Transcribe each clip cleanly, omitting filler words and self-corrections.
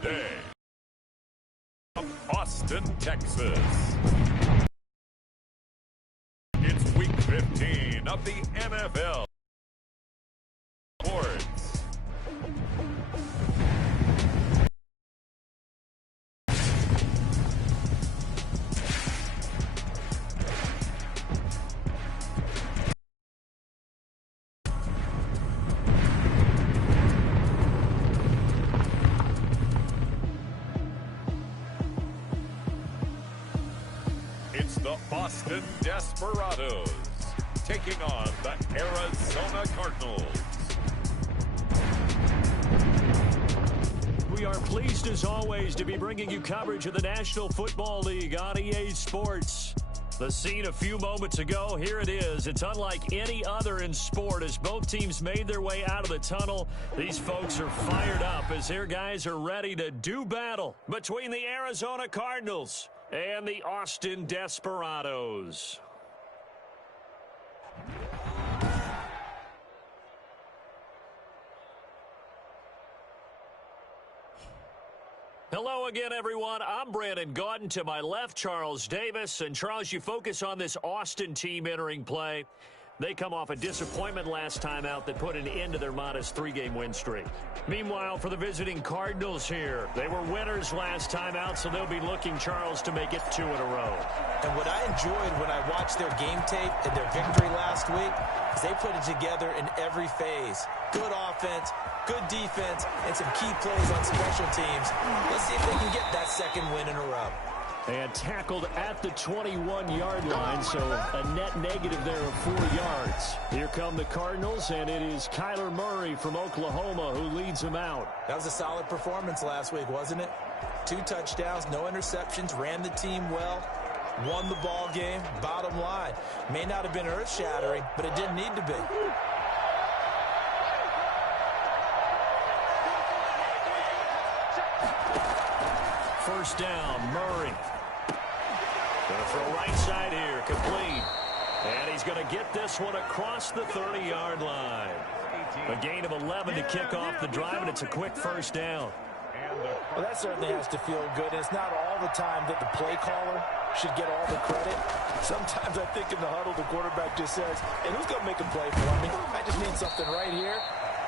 Today, from Austin, Texas. It's week 15 of the NFL Awards. It's the Boston Desperados taking on the Arizona Cardinals. We are pleased as always to be bringing you coverage of the National Football League on EA Sports. The scene a few moments ago, here it is. It's unlike any other in sport as both teams made their way out of the tunnel. These folks are fired up as their guys are ready to do battle between the Arizona Cardinals and the Austin Desperados. Hello again, everyone. I'm Brandon Gaudin. To my left, Charles Davis. And Charles, you focus on this Austin team entering play. They come off a disappointment last time out that put an end to their modest 3-game win streak. Meanwhile, for the visiting Cardinals here, they were winners last time out, so they'll be looking, Charles, to make it 2 in a row. And what I enjoyed when I watched their game tape and their victory last week is they put it together in every phase. Good offense, good defense, and some key plays on special teams. Let's see if they can get that second win in a row. And tackled at the 21-yard line, so a net negative there of 4 yards. Here come the Cardinals, and it is Kyler Murray from Oklahoma who leads them out. That was a solid performance last week, wasn't it? 2 touchdowns, no interceptions, ran the team well, won the ball game. Bottom line, may not have been earth-shattering, but it didn't need to be. First down, Murray. Going to throw right side here, complete. And he's going to get this one across the 30-yard line. A gain of 11 to kick off the drive, and it's a quick first down. Well, that certainly has to feel good. It's not all the time that the play caller should get all the credit. Sometimes I think in the huddle, the quarterback just says, hey, who's going to make a play for me? I just need something right here.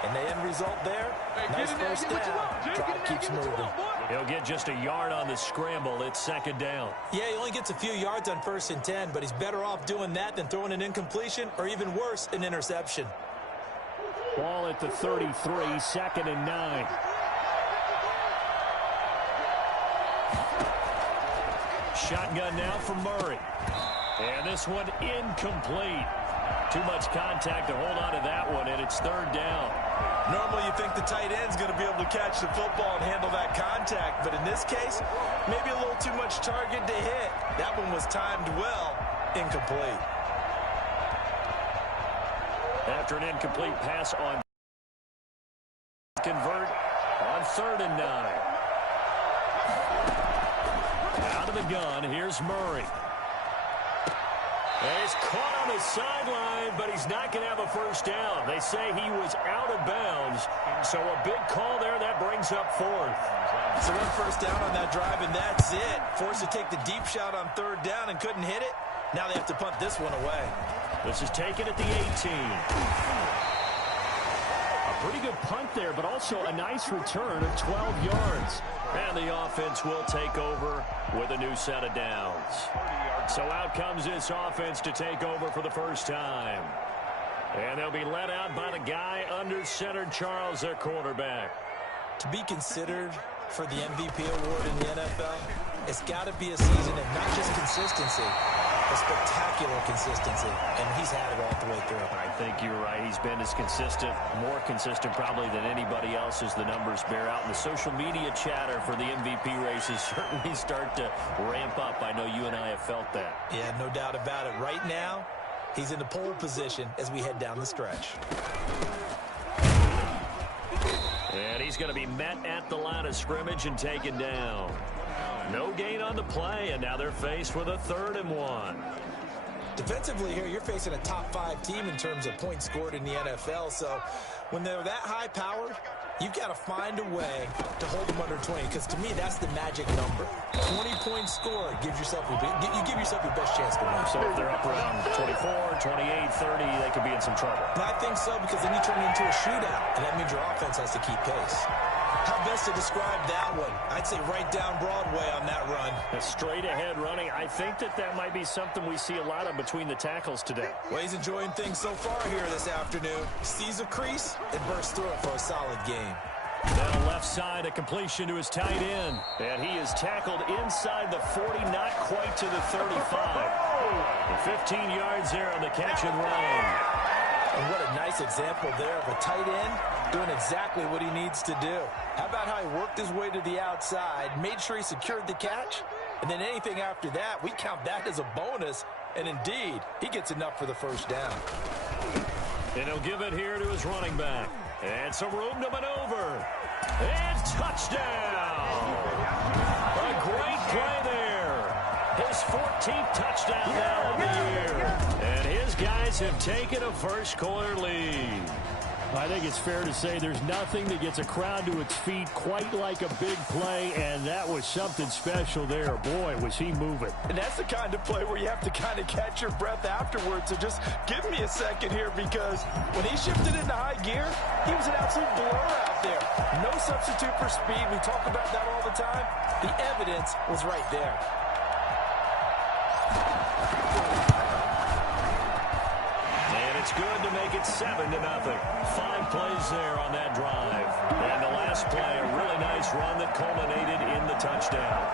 And the end result there, nice first down. Drive keeps moving. He'll get just a yard on the scramble. It's second down. Yeah, he only gets a few yards on 1st and 10, but he's better off doing that than throwing an incompletion or even worse, an interception. Ball at the 33, 2nd and 9. Shotgun now for Murray. And this one incomplete. Too much contact to hold on to that one, and it's 3rd down. Normally you think the tight end's going to be able to catch the football and handle that contact, but in this case, maybe a little too much target to hit. That one was timed well, incomplete. After an incomplete pass on convert on 3rd and 9. Out of the gun, here's Murray. And he's caught on the sideline, but he's not going to have a first down. They say he was out of bounds, so a big call there. That brings up 4th. So 1 first down on that drive, and that's it. Forced to take the deep shot on 3rd down and couldn't hit it. Now they have to punt this one away. This is taken at the 18. A pretty good punt there, but also a nice return of 12 yards. And the offense will take over with a new set of downs. So out comes this offense to take over for the first time. And they'll be led out by the guy under center, Charles, their quarterback. To be considered for the MVP award in the NFL, it's got to be a season of not just consistency, but spectacular consistency. And he's had it all the way through. I think you're right. He's been as consistent, more consistent probably than anybody else as the numbers bear out. And the social media chatter for the MVP races certainly start to ramp up. I know you and I have felt that. Yeah, no doubt about it. Right now, he's in the pole position as we head down the stretch. And he's going to be met at the line of scrimmage and taken down. No gain on the play, and now they're faced with a 3rd and 1. Defensively here, you're facing a top 5 team in terms of points scored in the NFL, so when they're that high-powered, You've got to find a way to hold them under 20, because to me, that's the magic number. 20-point score gives yourself you give yourself your best chance to win. So if they're up around 24, 28, 30, they could be in some trouble. And I think so, because then you turn it into a shootout, and that means your offense has to keep pace. How best to describe that one? I'd say right down Broadway on that run. A straight ahead running. I think that might be something we see a lot of between the tackles today. Well, he's enjoying things so far here this afternoon. Sees a crease and bursts through it for a solid game. Now left side, a completion to his tight end. And he is tackled inside the 40, not quite to the 35. And 15 yards there on the catch and run. And what a nice example there of a tight end doing exactly what he needs to do. How about how he worked his way to the outside, made sure he secured the catch, and then anything after that, we count that as a bonus. And indeed, he gets enough for the first down. And he'll give it here to his running back. And some room to maneuver. And touchdown! A great play there. His 14th touchdown now of the year. And his guys have taken a first-quarter lead. I think it's fair to say there's nothing that gets a crowd to its feet quite like a big play, and that was something special there. Boy, was he moving. And that's the kind of play where you have to kind of catch your breath afterwards. So just give me a second here, because when he shifted into high gear, he was an absolute blur out there. No substitute for speed. We talk about that all the time. The evidence was right there. It's good to make it 7-0. 5 plays there on that drive. And the last play, a really nice run that culminated in the touchdown.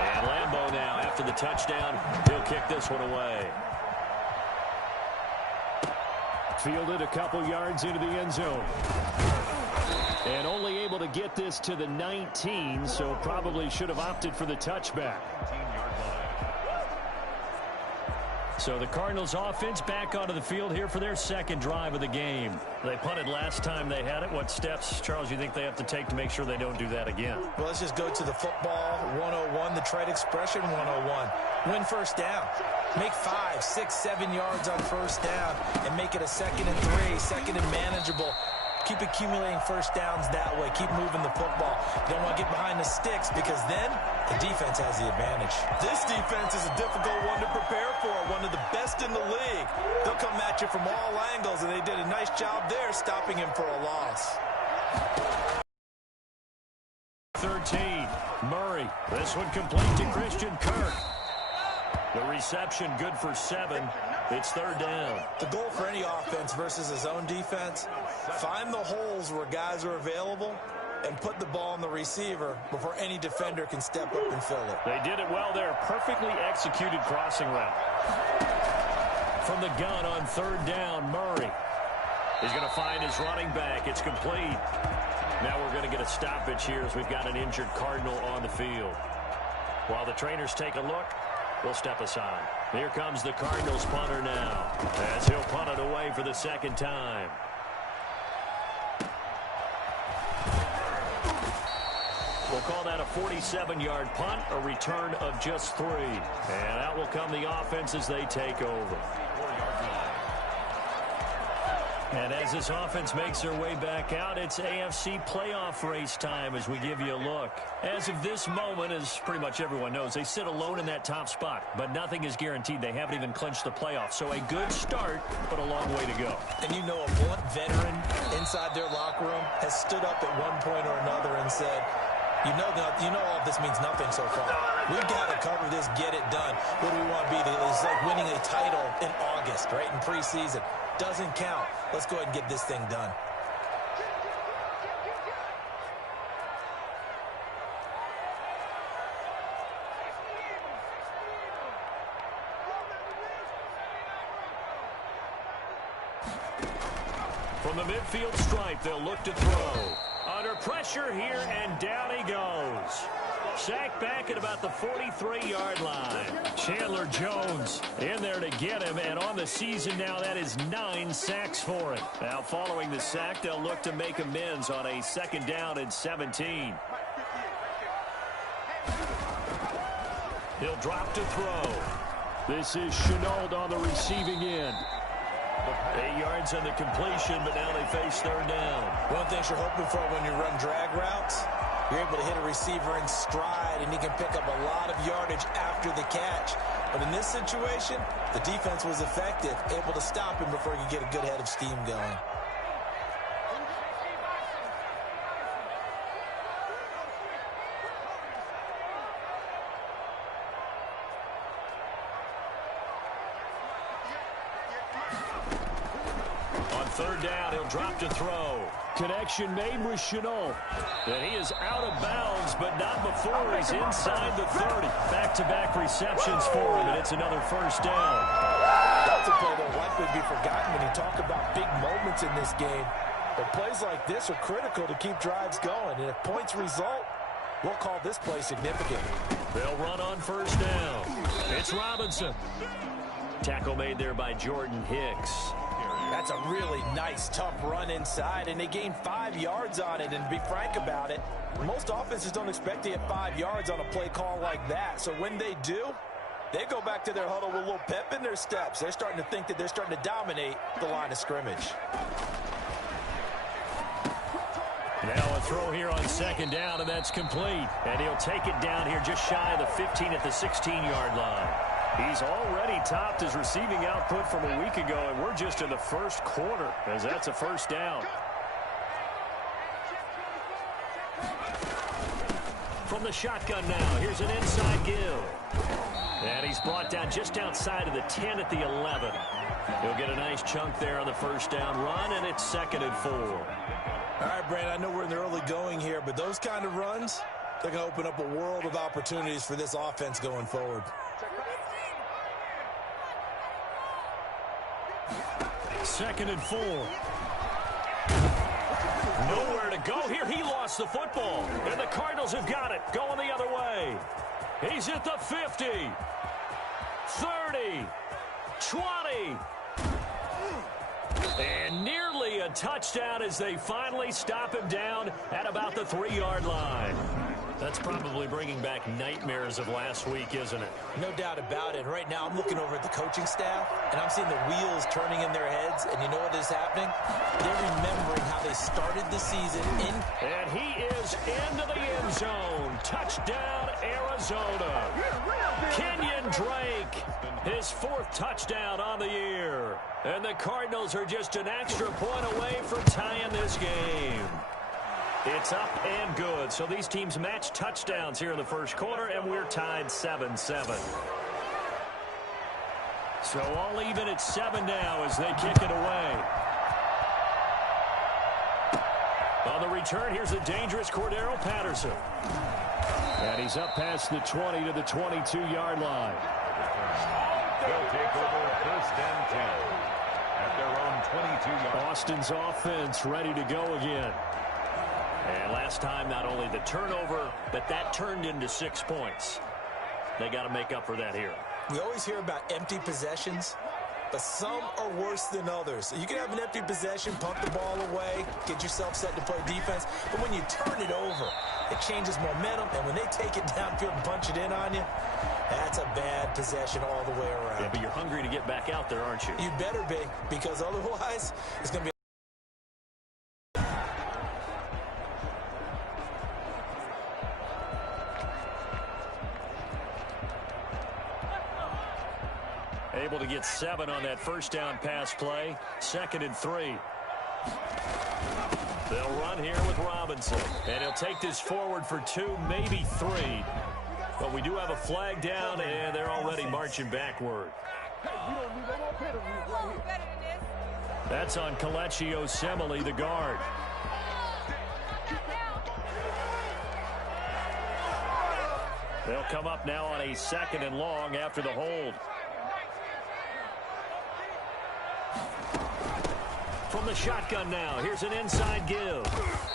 And Lambeau now, after the touchdown, he'll kick this one away. Fielded a couple yards into the end zone. And only able to get this to the 19, so probably should have opted for the touchback. So the Cardinals offense back onto the field here for their second drive of the game. They punted last time they had it. What steps, Charles, you think they have to take to make sure they don't do that again? Well, let's just go to the football 101, the trade expression 101. Win first down. Make 5, 6, 7 yards on first down and make it a 2nd and 3, second and manageable. Keep accumulating first downs that way. Keep moving the football. You don't want to get behind the sticks, because then the defense has the advantage. This defense is a difficult one to prepare for, one of the best in the league. They'll come at you from all angles, and they did a nice job there stopping him for a loss. 13, Murray. This one complete to Christian Kirk. The reception good for 7. It's third down. The goal for any offense versus his own defense, find the holes where guys are available and put the ball on the receiver before any defender can step up and fill it. They did it well there. Perfectly executed crossing route. From the gun on third down, Murray. He's going to find his running back. It's complete. Now we're going to get a stoppage here as we've got an injured Cardinal on the field. While the trainers take a look, we'll step aside. Here comes the Cardinals punter now, as he'll punt it away for the second time. We'll call that a 47-yard punt, a return of just 3. And out will come the offense as they take over. And as this offense makes their way back out, it's AFC playoff race time as we give you a look. As of this moment, as pretty much everyone knows, they sit alone in that top spot, but nothing is guaranteed. They haven't even clinched the playoffs. So a good start, but a long way to go. And you know, a blunt veteran inside their locker room has stood up at one point or another and said, you know all of this means nothing so far. We've got to cover this, get it done. What do we want to be? It's like winning a title in August, right, in preseason. Doesn't count. Let's go ahead and get this thing done. From the midfield stripe, they'll look to throw. Under pressure. pressure here, and down he goes. Sacked back at about the 43-yard line. Chandler Jones in there to get him, and on the season now, that is 9 sacks for him. Now, following the sack, they'll look to make amends on a 2nd down and 17. He'll drop to throw. This is Chenault on the receiving end. 8 yards on the completion, but now they face 3rd down. One thing you're hoping for when you run drag routes, you're able to hit a receiver in stride, and he can pick up a lot of yardage after the catch. But in this situation, the defense was effective, able to stop him before he could get a good head of steam going. On 3rd down, he'll drop to throw. Connection made with Chenault. And he is out of bounds, but not before he's inside the 30. Back-to-back receptions for him, and it's another 1st down. That's a play that will likely be forgotten when you talk about big moments in this game. But plays like this are critical to keep drives going. And if points result, we'll call this play significant. They'll run on 1st down. It's Robinson. Tackle made there by Jordan Hicks. That's a really nice, tough run inside, and they gained 5 yards on it. And to be frank about it, most offenses don't expect to get 5 yards on a play call like that. So when they do, they go back to their huddle with a little pep in their steps. They're starting to think that they're starting to dominate the line of scrimmage. Now a throw here on 2nd down, and that's complete. And he'll take it down here just shy of the 15 at the 16-yard line. He's already topped his receiving output from a week ago, and we're just in the 1st quarter, as that's a 1st down. From the shotgun now, here's an inside give. And he's brought down just outside of the 10 at the 11. He'll get a nice chunk there on the 1st down run, and it's 2nd and 4. All right, Brandon, I know we're in the early going here, but those kind of runs, they're going to open up a world of opportunities for this offense going forward. 2nd and 4. Nowhere to go here. He lost the football. And the Cardinals have got it. Going the other way. He's at the 50. 30. 20. And nearly a touchdown as they finally stop him down at about the 3-yard line. That's probably bringing back nightmares of last week, isn't it? No doubt about it. Right now, I'm looking over at the coaching staff, and I'm seeing the wheels turning in their heads, and you know what is happening? They're remembering how they started the season in. And he is into the end zone. Touchdown, Arizona. Kenyon Drake, his 4th touchdown on the year. And the Cardinals are just an extra point away from tying this game. It's up and good. So these teams match touchdowns here in the 1st quarter, and we're tied 7-7. So all even at 7 now as they kick it away. On the return, here's a dangerous Cordero Patterson. And he's up past the 20 to the 22-yard line. They'll take over 1st and 10 at their own 22-yard. Austin's offense ready to go again. And last time, not only the turnover, but that turned into 6 points. They got to make up for that here. We always hear about empty possessions, but some are worse than others. You can have an empty possession, punt the ball away, get yourself set to play defense, but when you turn it over, it changes momentum, and when they take it downfield and punch it in on you, that's a bad possession all the way around. Yeah, but you're hungry to get back out there, aren't you? You better be, because otherwise, it's going to be able to get 7 on that 1st down pass play. 2nd and 3. They'll run here with Robinson. And he'll take this forward for 2, maybe 3. But we do have a flag down, and they're already marching backward. That's on Kelechi Osemele, the guard. They'll come up now on a 2nd and long after the hold. From From the shotgun now, here's an inside give.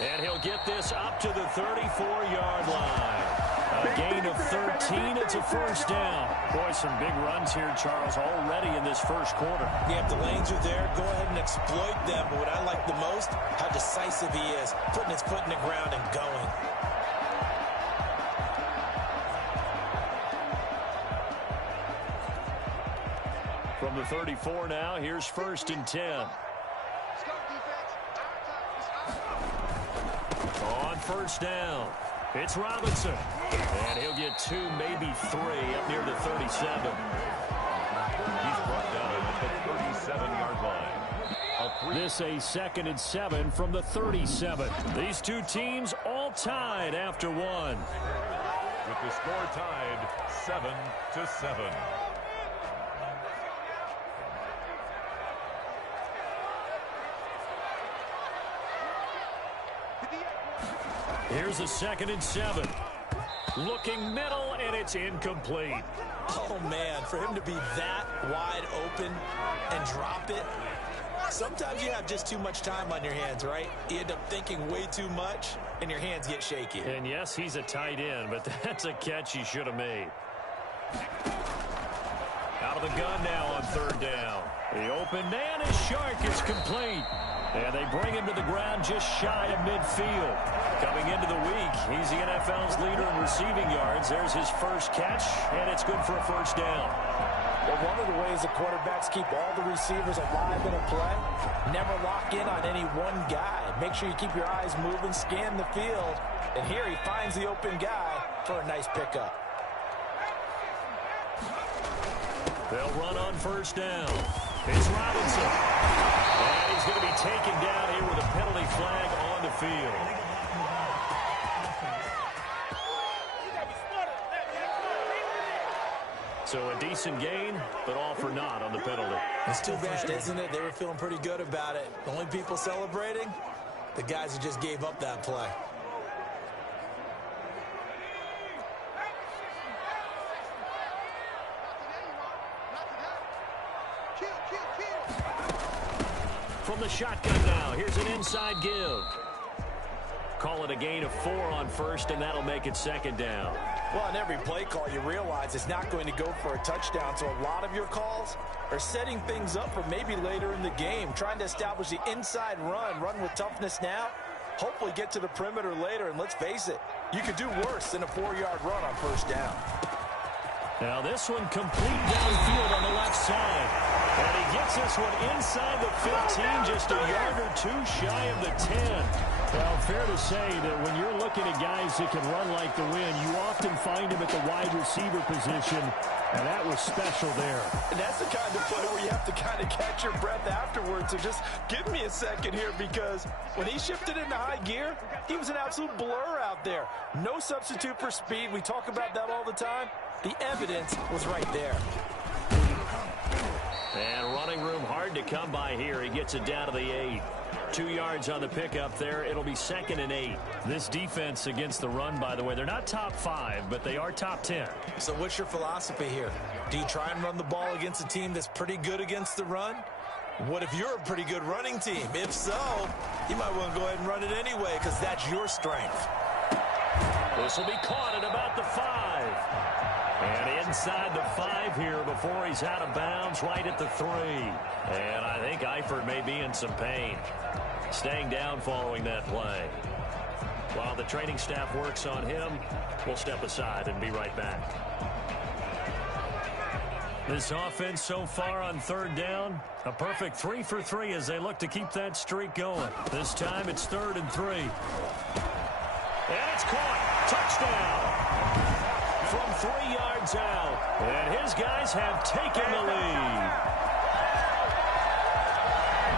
And he'll get this up to the 34-yard line. A gain of 13. It's a first down. Boy, some big runs here, Charles, already in this first quarter. Yeah, if the lanes are there, go ahead and exploit them. But what I like the most, how decisive he is, putting his foot in the ground and going. From the 34 now, here's 1st and 10. On first down, it's Robinson. And he'll get 2, maybe 3 up near the 37. He's brought down at the 37-yard line. This a 2nd and 7 from the 37. These two teams all tied after one. With the score tied 7-7. Here's a 2nd and 7. Looking middle, and it's incomplete. Oh, man, for him to be that wide open and drop it. Sometimes you have just too much time on your hands, right? You end up thinking way too much, and your hands get shaky. And yes, he's a tight end, but that's a catch he should have made. Out of the gun now on 3rd down. The open man is Shark. It's complete. And they bring him to the ground just shy of midfield. Coming into the week, he's the NFL's leader in receiving yards. There's his first catch, and it's good for a first down. Well, one of the ways the quarterbacks keep all the receivers alive in a play, never lock in on any one guy. Make sure you keep your eyes moving, scan the field. And here he finds the open guy for a nice pickup. They'll run on first down. It's Robinson. And he's going to be taken down here with a penalty flag on the field. So a decent gain, but all for naught on the penalty. It's too bad, isn't it? They were feeling pretty good about it. The only people celebrating, the guys who just gave up that play. From the shotgun now, here's an inside give. Call it a gain of 4 on first, and that'll make it 2nd down. Well, on every play call, you realize it's not going to go for a touchdown, so a lot of your calls are setting things up for maybe later in the game, trying to establish the inside run with toughness now, hopefully get to the perimeter later, and let's face it, you could do worse than a 4-yard run on first down. Now this one complete downfield on the left side. And he gets this one inside the 15, just a yard or 2 shy of the 10. Well, fair to say that when you're looking at guys that can run like the wind, you often find them at the wide receiver position, and that was special there. And that's the kind of play where you have to kind of catch your breath afterwards. So just give me a second here, because when he shifted into high gear, he was an absolute blur out there. No substitute for speed. We talk about that all the time. The evidence was right there. And running room hard to come by here. He gets it down to the 8. 2 yards on the pickup there. It'll be 2nd and 8. This defense against the run, by the way, they're not top 5, but they are top 10. So what's your philosophy here? Do you try and run the ball against a team that's pretty good against the run? What if you're a pretty good running team? If so, you might want to go ahead and run it anyway, because that's your strength. This will be caught at about the 5. And inside the 5 here before he's out of bounds, right at the 3. And I think Eifert may be in some pain. Staying down following that play. While the training staff works on him, we'll step aside and be right back. This offense so far on 3rd down, a perfect 3 for 3 as they look to keep that streak going. This time it's 3rd and 3. And it's caught. Touchdown. From 3 yards out. And his guys have taken the lead.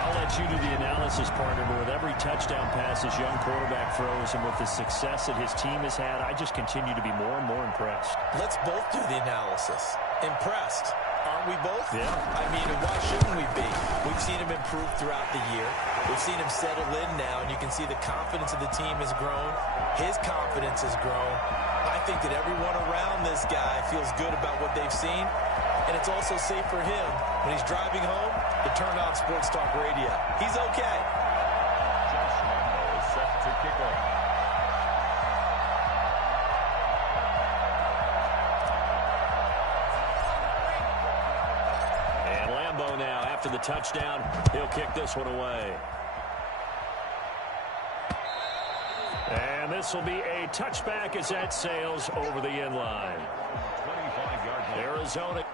I'll let you do the analysis, partner, but with every touchdown pass his young quarterback throws and with the success that his team has had, I just continue to be more and more impressed. Let's both do the analysis. Impressed. Aren't we both? Yeah. I mean, why shouldn't we be? We've seen him improve throughout the year. We've seen him settle in now, and you can see the confidence of the team has grown. His confidence has grown. I think that everyone around this guy feels good about what they've seen, and it's also safe for him when he's driving home. to turn on Sports Talk Radio. He's okay. Josh Lambo is set to kick off. And Lambo now, after the touchdown, he'll kick this one away. And this will be a touchback as that sails over the end line. 25-yard line. Arizona.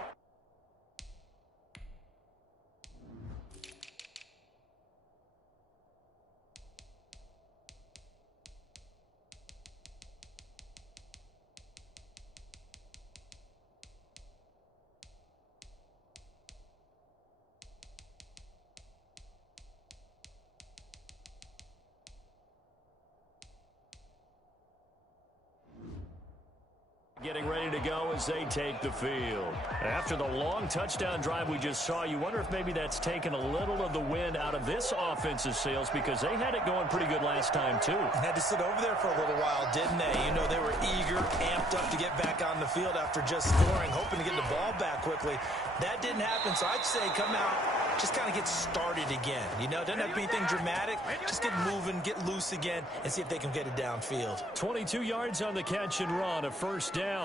Getting ready to go as they take the field. After the long touchdown drive we just saw, you wonder if maybe that's taken a little of the wind out of this offensive sails, because they had it going pretty good last time too. Had to sit over there for a little while, didn't they? You know, they were eager, amped up to get back on the field after just scoring, hoping to get the ball back quickly. That didn't happen, so I'd say come out, just kind of get started again. You know, doesn't have to be anything dramatic. Just get moving, get loose again, and see if they can get it downfield. 22 yards on the catch and run, a first down.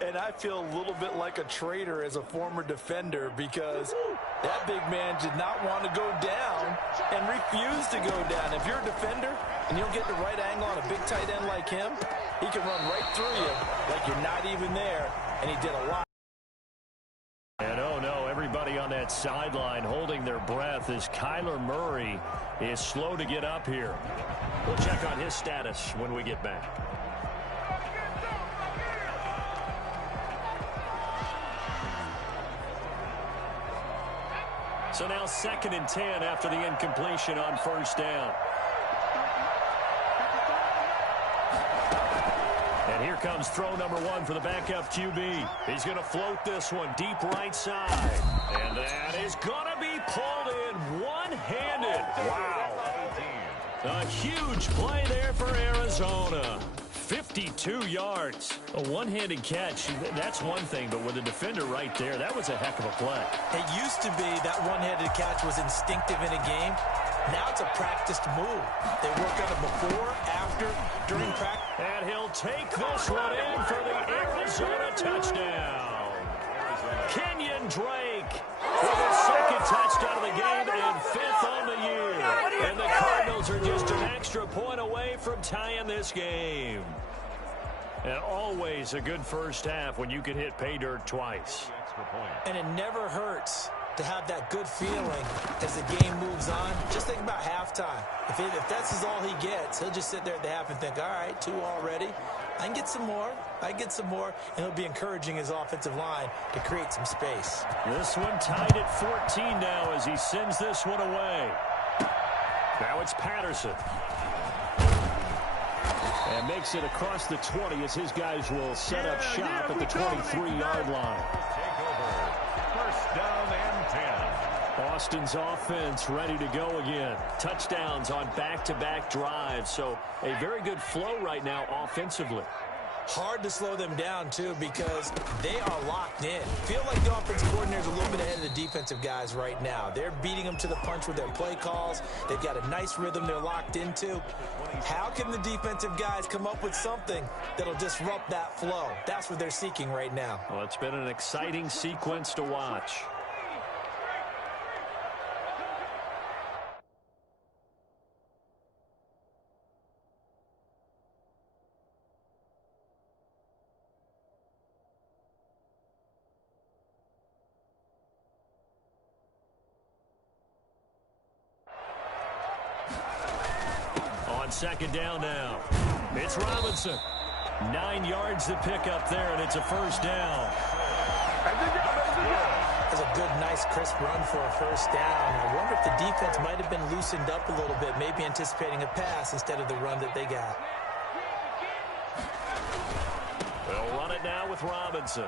And I feel a little bit like a traitor as a former defender, because that big man did not want to go down and refused to go down. If you're a defender and you don't get the right angle on a big tight end like him, he can run right through you like you're not even there, and he did a lot. And oh no, everybody on that sideline holding their breath as Kyler Murray is slow to get up here. We'll check on his status when we get back. So now 2nd and 10 after the incompletion on first down. And here comes throw number 1 for the backup QB. He's going to float this one deep right side. And that is going to be pulled in one-handed. Wow. A huge play there for Arizona. 52 yards. A one-handed catch, that's one thing, but with a defender right there, that was a heck of a play. It used to be that one-handed catch was instinctive in a game. Now it's a practiced move. They work on it before, after, during practice. And he'll take this one in for the Arizona touchdown. Kenyon Drake with his 2nd touchdown of the game and 5th on the year. And the Cardinals are just an extra point away from tying this game. And always a good first half when you can hit pay dirt twice. And it never hurts to have that good feeling as the game moves on. Just think about halftime. If that's all he gets, he'll just sit there at the half and think, all right, 2 already. I can get some more. I can get some more. And he'll be encouraging his offensive line to create some space. This one tied at 14 now as he sends this one away. Now it's Patterson. And makes it across the 20 as his guys will set up shop at the 23-yard line. Take over. First down and 10. Austin's offense ready to go again. Touchdowns on back-to-back drives. So a very good flow right now offensively. Hard to slow them down, too, because they are locked in. Feel like the offensive coordinator's a little bit ahead of the defensive guys right now. They're beating them to the punch with their play calls. They've got a nice rhythm they're locked into. How can the defensive guys come up with something that'll disrupt that flow? That's what they're seeking right now. Well, it's been an exciting sequence to watch. On 2nd down now, it's Robinson. 9 yards to pick up there, and it's a first down. That's a good, nice, crisp run for a first down. I wonder if the defense might have been loosened up a little bit, maybe anticipating a pass instead of the run that they got. They'll run it now with Robinson.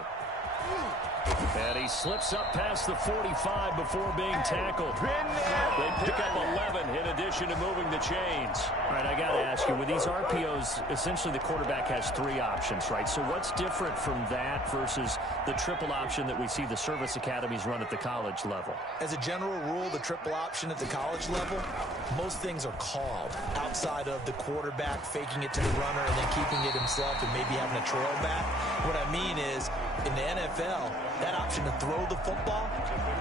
And he slips up past the 45 before being tackled. They pick up 11 in addition to moving the chains. All right, I got to ask you, with these RPOs, essentially the quarterback has 3 options, right? So what's different from that versus the triple option that we see the service academies run at the college level? As a general rule, the triple option at the college level, most things are called outside of the quarterback faking it to the runner and then keeping it himself and maybe having a trail back. What I mean is, in the NFL, that option to throw the football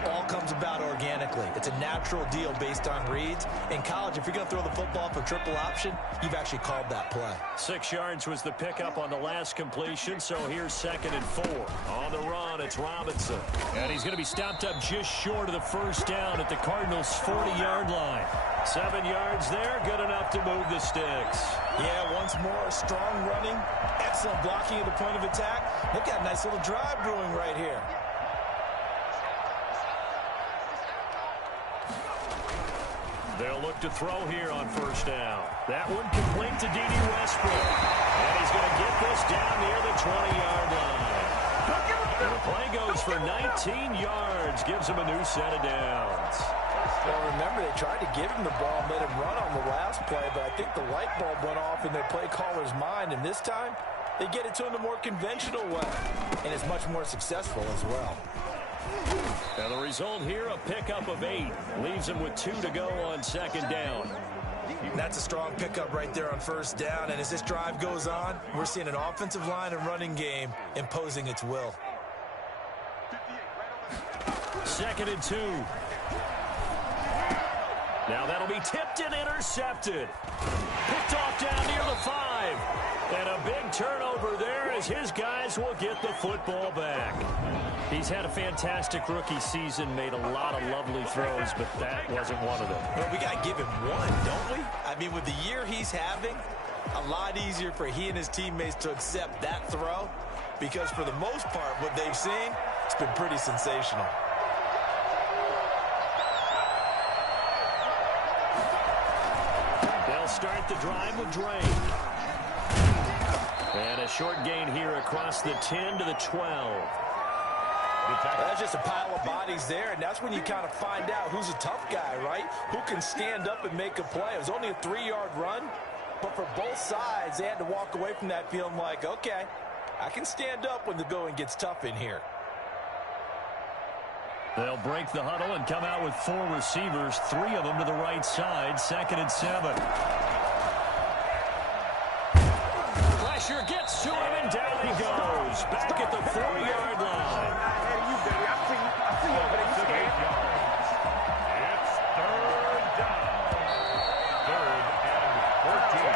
all comes about organically. It's a natural deal based on reads. In college, if you're going to throw the football for triple option, you've actually called that play. 6 yards was the pickup on the last completion, so here's 2nd and 4. On the run, it's Robinson. And he's going to be stopped up just short of the first down at the Cardinals' 40-yard line. 7 yards there, good enough to move the sticks. Yeah, once more, strong running, excellent blocking at the point of attack. They've got a nice little drive brewing right here. They'll look to throw here on first down. That one complete to D.D. Westbrook. And he's going to get this down near the 20-yard line. And the play goes for 19 yards. Gives him a new set of downs. Well, remember, they tried to give him the ball and let him run on the last play, but I think the light bulb went off in their play caller's mind, and this time they get it to him the more conventional way, and it's much more successful as well. And the result here, a pickup of 8. Leaves him with 2 to go on 2nd down. That's a strong pickup right there on first down, and as this drive goes on, we're seeing an offensive line and running game imposing its will. 2nd and 2. Now that'll be tipped and intercepted. Picked off down near the 5. And a big turnover there as his guys will get the football back. He's had a fantastic rookie season, made a lot of lovely throws, but that wasn't one of them. Well, we got to give him one, don't we? I mean, with the year he's having, a lot easier for he and his teammates to accept that throw because for the most part, what they've seen, it's been pretty sensational. They'll start the drive with Drake. And a short gain here across the 10 to the 12. That's just a pile of bodies there, and that's when you kind of find out who's a tough guy, right? Who can stand up and make a play. It was only a 3-yard run, but for both sides, they had to walk away from that feeling like, okay, I can stand up when the going gets tough in here. They'll break the huddle and come out with 4 receivers, 3 of them to the right side, 2nd and 7. Pressure gets to him, and down he goes. Back at the 4-yard line. It's 3rd down. 3rd and 14.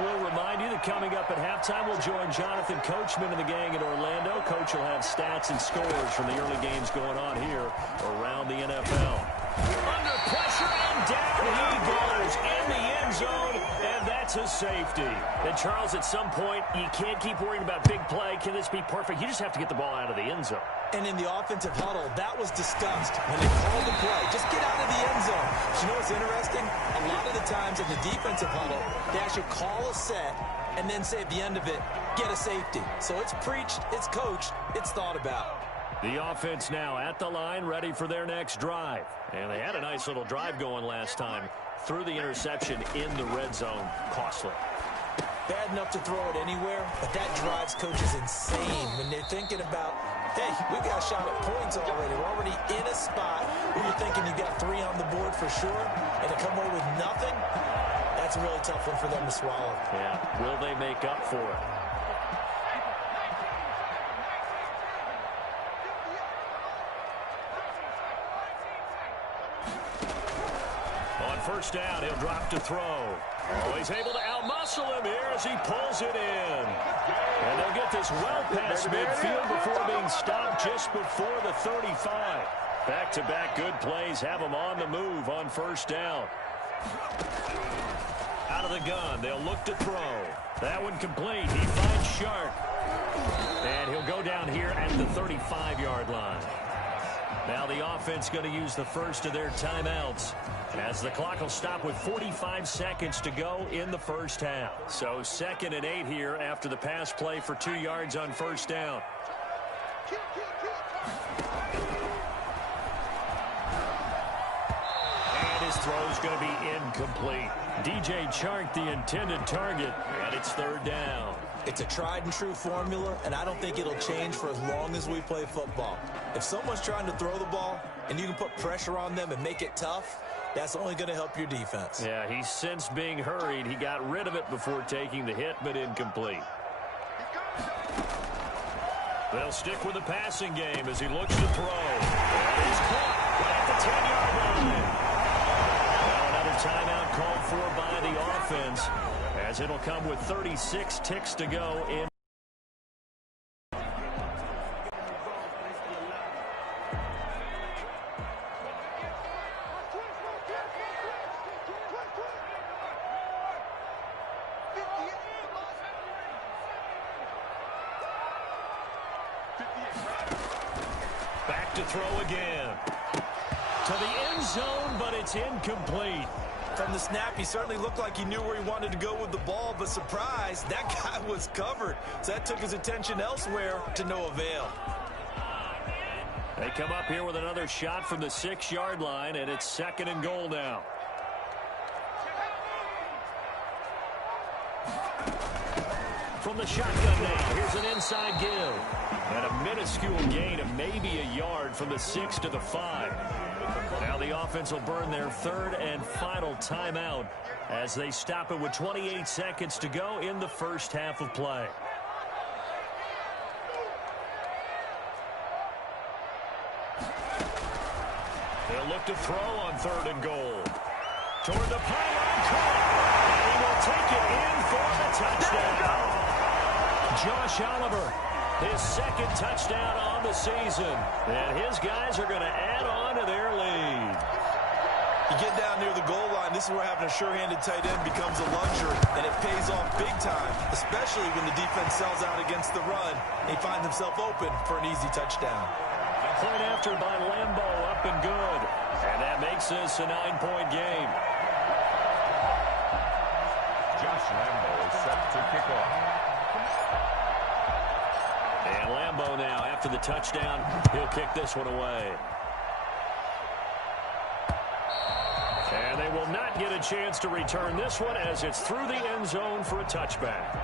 We'll remind you that coming up at halftime, we'll join Jonathan Coachman and the gang in Orlando. Coach will have stats and scores from the early games going on here around the NFL. Under pressure, and down he goes in the end zone, and that's a safety. And, Charles, at some point, you can't keep worrying about big play. Can this be perfect? You just have to get the ball out of the end zone. And in the offensive huddle, that was discussed when they called the play. Just get out of the end zone. But you know what's interesting? A lot of the times in the defensive huddle, they actually call a set and then say at the end of it, get a safety. So it's preached, it's coached, it's thought about. The offense now at the line, ready for their next drive. And they had a nice little drive going last time. Through the interception in the red zone. Costly. Bad enough to throw it anywhere, but that drives coaches insane when they're thinking about, hey, we've got a shot at points already. We're already in a spot where you're thinking you got 3 on the board for sure, and to come away with nothing, that's a really tough one for them to swallow. Yeah, will they make up for it? On first down, he'll drop to throw. Always able to outmuscle him here as he pulls it in. And they'll get this well past midfield before being stopped just before the 35. Back-to-back good plays have him on the move on first down. Out of the gun, they'll look to throw. That one complete. He finds Sharp. And he'll go down here at the 35-yard line. Now the offense going to use the first of their timeouts, as the clock will stop with 45 seconds to go in the first half. So 2nd and 8 here after the pass play for 2 yards on first down. And his throw is going to be incomplete. DJ Chark, the intended target, and it's 3rd down. It's a tried-and-true formula, and I don't think it'll change for as long as we play football. If someone's trying to throw the ball and you can put pressure on them and make it tough, that's only going to help your defense. Yeah, he's since being hurried. He got rid of it before taking the hit, but incomplete. They'll stick with the passing game as he looks to throw. And he's caught right at the 10-yard line. Now another timeout called for by the offense, as it'll come with 36 ticks to go in. Back to throw again. To the end zone, but it's incomplete. From the snap, he certainly looked like he knew where he wanted to go with the ball, but surprise, that guy was covered. So that took his attention elsewhere to no avail. They come up here with another shot from the 6-yard line, and it's 2nd and goal now. From the shotgun now, here's an inside give. And a minuscule gain of maybe a yard from the 6 to the 5. Now the offense will burn their 3rd and final timeout as they stop it with 28 seconds to go in the first half of play. They'll look to throw on 3rd and goal. Toward the pylon, and he will take it in for the touchdown. Josh Oliver, his 2nd touchdown on the season. And his guys are going to add on to their lead. You get down near the goal line, this is where having a sure-handed tight end becomes a luxury, and it pays off big time, especially when the defense sells out against the run. They find themselves open for an easy touchdown. Point after by Lambo, up and good. And that makes this a 9-point game. Josh Lambo is set to kick off. And Lambo now, after the touchdown, he'll kick this one away. And they will not get a chance to return this one as it's through the end zone for a touchback.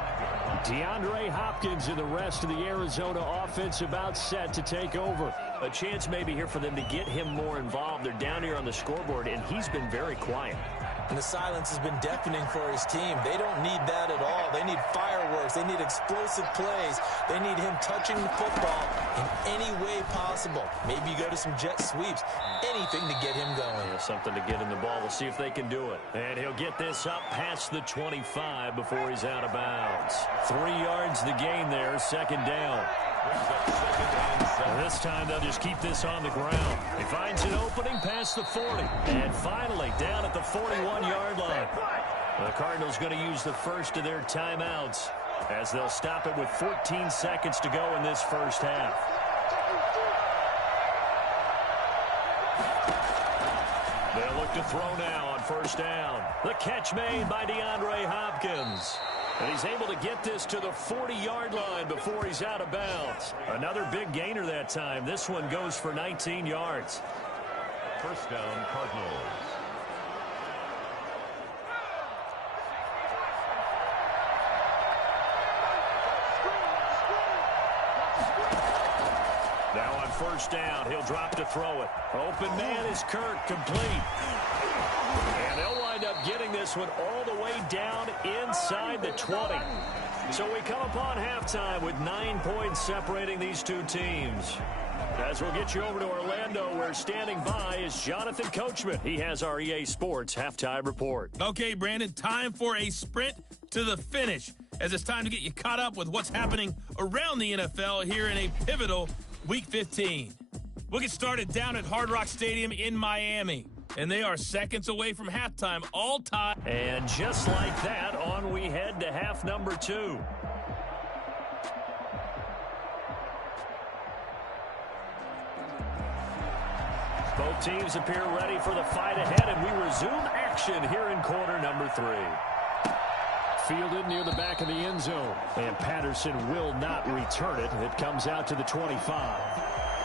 DeAndre Hopkins and the rest of the Arizona offense about set to take over. A chance maybe here for them to get him more involved. They're down here on the scoreboard, and he's been very quiet. And the silence has been deafening for his team. They don't need that at all. They need fireworks. They need explosive plays. They need him touching the football in any way possible. Maybe you go to some jet sweeps. Anything to get him going. Yeah, something to get in the ball. We'll see if they can do it. And he'll get this up past the 25 before he's out of bounds. 3 yards the gain there, 2nd down. This time they'll just keep this on the ground. He finds an opening past the 40. And finally down at the 41-yard line. The Cardinals going to use the first of their timeouts as they'll stop it with 14 seconds to go in this first half. They'll look to throw now on first down. The catch made by DeAndre Hopkins. And he's able to get this to the 40-yard line before he's out of bounds. Another big gainer that time. This one goes for 19 yards. First down, Cardinals. Now on first down, he'll drop to throw it. Open man is Kirk, complete. And they'll wind up getting this one all the way down inside the 20. So we come upon halftime with 9 points separating these two teams. As we'll get you over to Orlando, where standing by is Jonathan Coachman. He has our EA Sports halftime report. Okay, Brandon, time for a sprint to the finish, as it's time to get you caught up with what's happening around the NFL here in a pivotal Week 15. We'll get started down at Hard Rock Stadium in Miami. And they are seconds away from halftime, all time. And just like that, on we head to half number 2. Both teams appear ready for the fight ahead, and we resume action here in quarter number 3. Fielded near the back of the end zone, and Patterson will not return it. It comes out to the 25.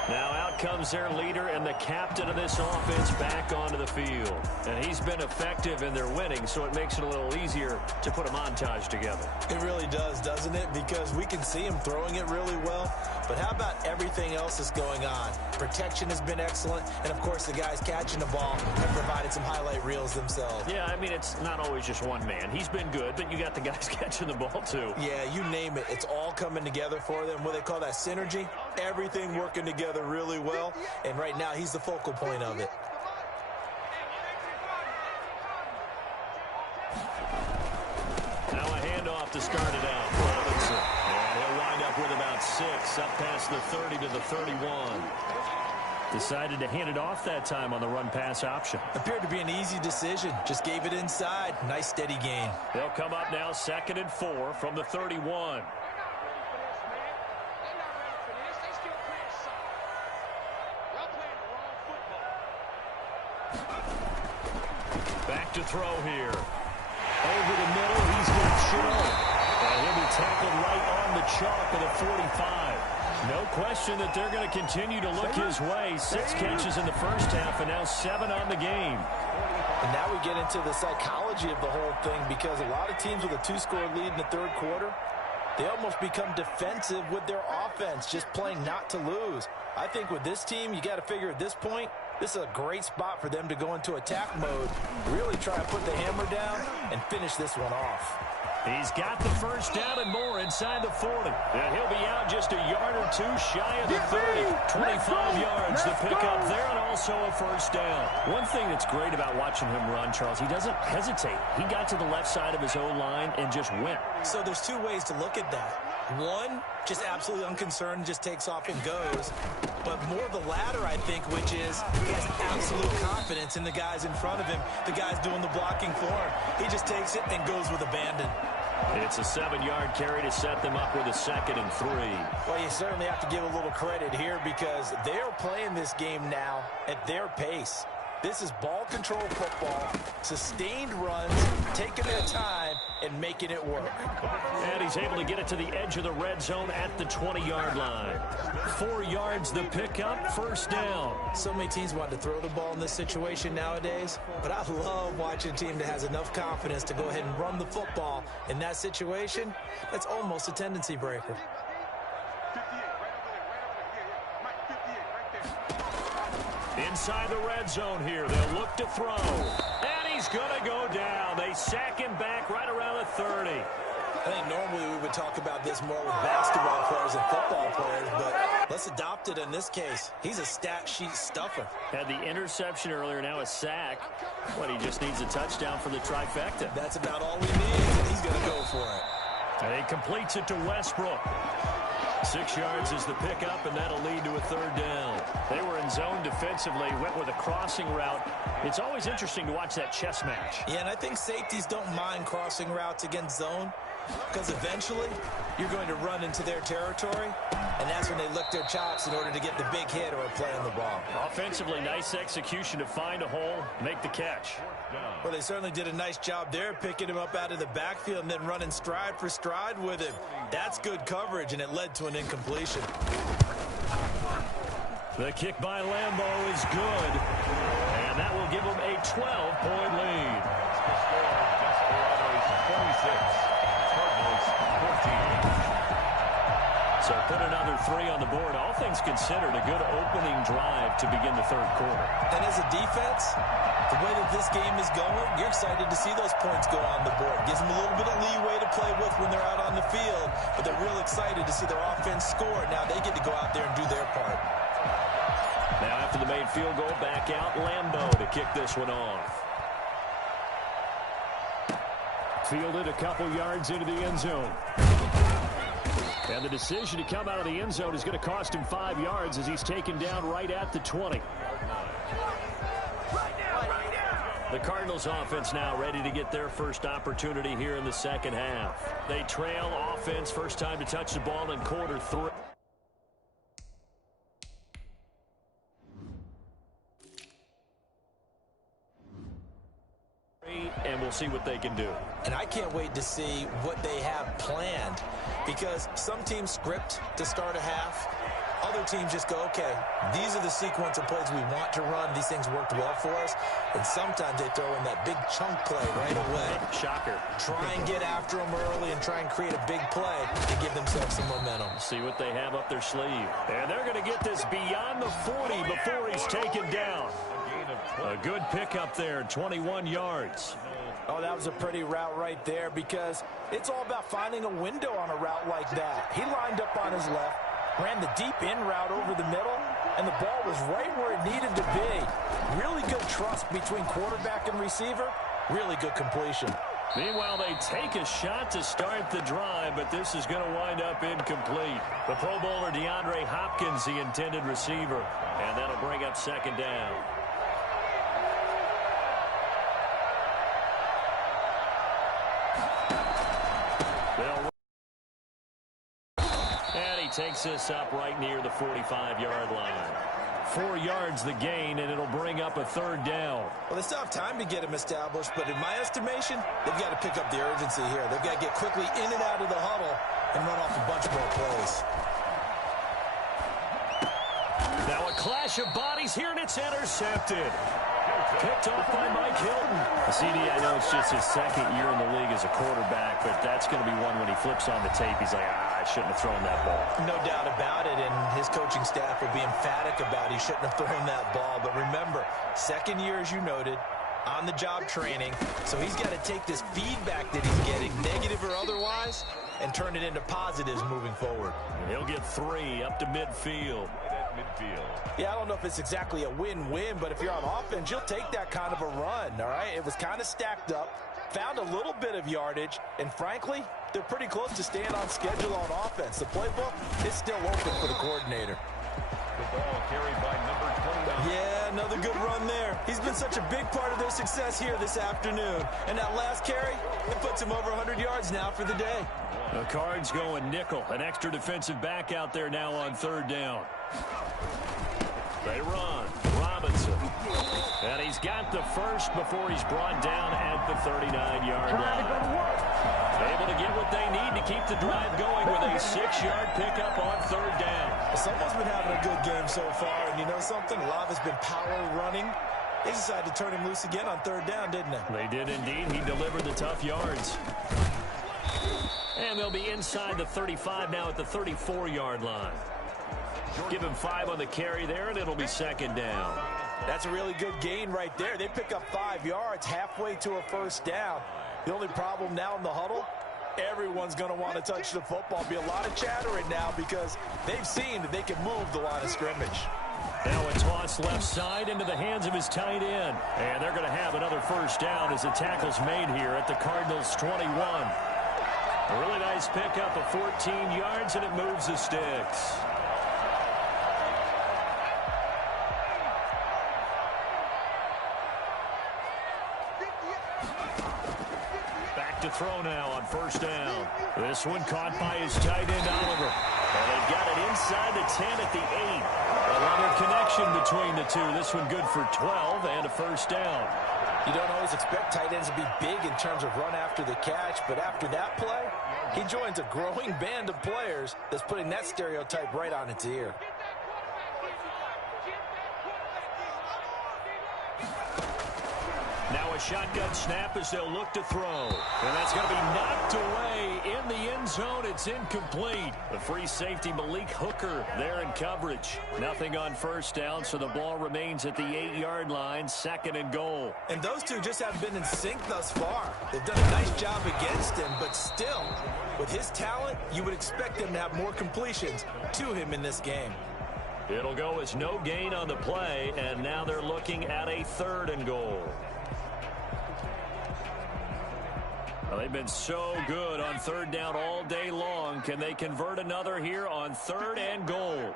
Now out comes their leader and the captain of this offense back onto the field. And he's been effective in their winning, so it makes it a little easier to put a montage together. It really does, doesn't it? Because we can see him throwing it really well. But how about everything else that's going on? Protection has been excellent. And, of course, the guys catching the ball have provided some highlight reels themselves. Yeah, I mean, it's not always just one man. He's been good, but you got the guys catching the ball, too. Yeah, you name it. It's all coming together for them. What they call that synergy. Everything working together really well. And right now, he's the focal point of it. Now a handoff to start it out for Robinson. And he'll wind up with about 6, up past the 30 to the 31. Decided to hand it off that time on the run-pass option. Appeared to be an easy decision. Just gave it inside. Nice, steady gain. They'll come up now 2nd and 4 from the 31. Back to throw here. Over the middle, he's got Chenot. And he'll be tackled right on the chalk of the 45. No question that they're going to continue to look his way. 6 catches in the first half and now 7 on the game. And now we get into the psychology of the whole thing, because a lot of teams with a 2-score lead in the third quarter, they almost become defensive with their offense, just playing not to lose. I think with this team, you got to figure at this point, this is a great spot for them to go into attack mode, really try to put the hammer down and finish this one off. He's got the first down and more inside the 40. And he'll be out just a yard or 2 shy of the 30. 25 yards to pick up there, and also a first down. One thing that's great about watching him run, Charles, he doesn't hesitate. He got to the left side of his O-line and just went. So there's 2 ways to look at that. One, just absolutely unconcerned, just takes off and goes. But more the latter, I think, which is he has absolute confidence in the guys in front of him, the guys doing the blocking for him. He just takes it and goes with abandon. It's a 7-yard carry to set them up with a 2nd and 3. Well, you certainly have to give a little credit here, because they're playing this game now at their pace. This is ball control football, sustained runs, taking their time, and making it work. And he's able to get it to the edge of the red zone at the 20-yard line. 4 yards the pickup, first down. So many teams want to throw the ball in this situation nowadays, but I love watching a team that has enough confidence to go ahead and run the football. In that situation, that's almost a tendency breaker. Inside the red zone here, they'll look to throw. And he's going to go down. They sack him back right around the 30. I think normally we would talk about this more with basketball players and football players, but let's adopt it in this case. He's a stat sheet stuffer. Had the interception earlier, now a sack. But he just needs a touchdown for the trifecta. That's about all we need. He's going to go for it. And he completes it to Westbrook. 6 yards is the pickup, and that'll lead to a third down. They were in zone defensively, went with a crossing route. It's always interesting to watch that chess match. Yeah, and I think safeties don't mind crossing routes against zone, because eventually you're going to run into their territory, and that's when they lick their chops in order to get the big hit or a play on the ball. Offensively, nice execution to find a hole, make the catch. Well, they certainly did a nice job there, picking him up out of the backfield and then running stride for stride with him. That's good coverage, and it led to an incompletion. The kick by Lambeau is good, and that will give them a 12-point lead. Desperados 26, Cardinals 14. So put another 3 on the board. All things considered, a good opening drive to begin the third quarter. And as a defense, the way that this game is going, you're excited to see those points go on the board. Gives them a little bit of leeway to play with when they're out on the field, but they're real excited to see their offense score. Now they get to go out there and do their part. Now after the made field goal, back out Lambeau to kick this one off. Fielded a couple yards into the end zone. And the decision to come out of the end zone is going to cost him 5 yards as he's taken down right at the 20. The Cardinals offense now ready to get their first opportunity here in the second half. They trail offense, first time to touch the ball in quarter 3. We'll see what they can do. And I can't wait to see what they have planned, because some teams script to start a half. Other teams just go, okay, these are the sequence of plays we want to run. These things worked well for us. And sometimes they throw in that big chunk play right away. Shocker. Try and get after them early and try and create a big play to give themselves some momentum. See what they have up their sleeve. And they're going to get this beyond the 40 before he's taken down. A good pickup there, 21 yards. Oh, that was a pretty route right there, because it's all about finding a window on a route like that. He lined up on his left, ran the deep in route over the middle, and the ball was right where it needed to be. Really good trust between quarterback and receiver. Really good completion. Meanwhile, they take a shot to start the drive, but this is going to wind up incomplete. The Pro Bowler DeAndre Hopkins, the intended receiver, and that'll bring up second down. And he takes this up right near the 45-yard line. 4 yards the gain, and it'll bring up a third down. Well, they still have time to get him established, but in my estimation, they've got to pick up the urgency here. They've got to get quickly in and out of the huddle and run off a bunch more plays. Now a clash of bodies here, and it's intercepted. Picked off by Mike Hilton. CD, I know it's just his second year in the league as a quarterback, but that's going to be one when he flips on the tape. He's like, I shouldn't have thrown that ball. No doubt about it, and his coaching staff will be emphatic about he shouldn't have thrown that ball. But remember, second year, as you noted, on-the-job training, so he's got to take this feedback that he's getting, negative or otherwise, and turn it into positives moving forward. He'll get 3 up to midfield. Yeah, I don't know if it's exactly a win-win, but if you're on offense, you'll take that kind of a run, all right? It was kind of stacked up, found a little bit of yardage, and frankly, they're pretty close to staying on schedule on offense. The playbook is still open for the coordinator. The ball carried by number 29. Yeah, another good run there. He's been such a big part of their success here this afternoon. And that last carry, it puts him over 100 yards now for the day. The Cards going nickel. An extra defensive back out there now on third down. They run. Robinson. And he's got the first before he's brought down at the 39-yard line. Able to get what they need to keep the drive going with a 6-yard pickup on third down. Someone's been having a good game so far, and you know something? A lot has been power running. They decided to turn him loose again on third down, didn't they? They did indeed. He delivered the tough yards. And they'll be inside the 35 now at the 34-yard line. Give him 5 on the carry there, and it'll be second down. That's a really good gain right there. They pick up 5 yards halfway to a first down. The only problem now in the huddle, everyone's going to want to touch the football. Be a lot of chattering now because they've seen that they can move the line of scrimmage. Now a toss left side into the hands of his tight end. And they're going to have another first down as the tackle's made here at the Cardinals' 21. A really nice pickup of 14 yards, and it moves the sticks. To throw now on first down. This one caught by his tight end, Oliver. And they've got it inside the 10 at the 8. Another connection between the two. This one good for 12 and a first down. You don't always expect tight ends to be big in terms of run after the catch, but after that play, he joins a growing band of players that's putting that stereotype right on its ear. Now a shotgun snap as they'll look to throw. And that's going to be knocked away in the end zone. It's incomplete. The free safety, Malik Hooker, there in coverage. Nothing on first down, so the ball remains at the 8-yard line, second and goal. And those two just haven't been in sync thus far. They've done a nice job against him, but still, with his talent, you would expect them to have more completions to him in this game. It'll go as no gain on the play, and now they're looking at a third and goal. Well, they've been so good on third down all day long. Can they convert another here on third and goal?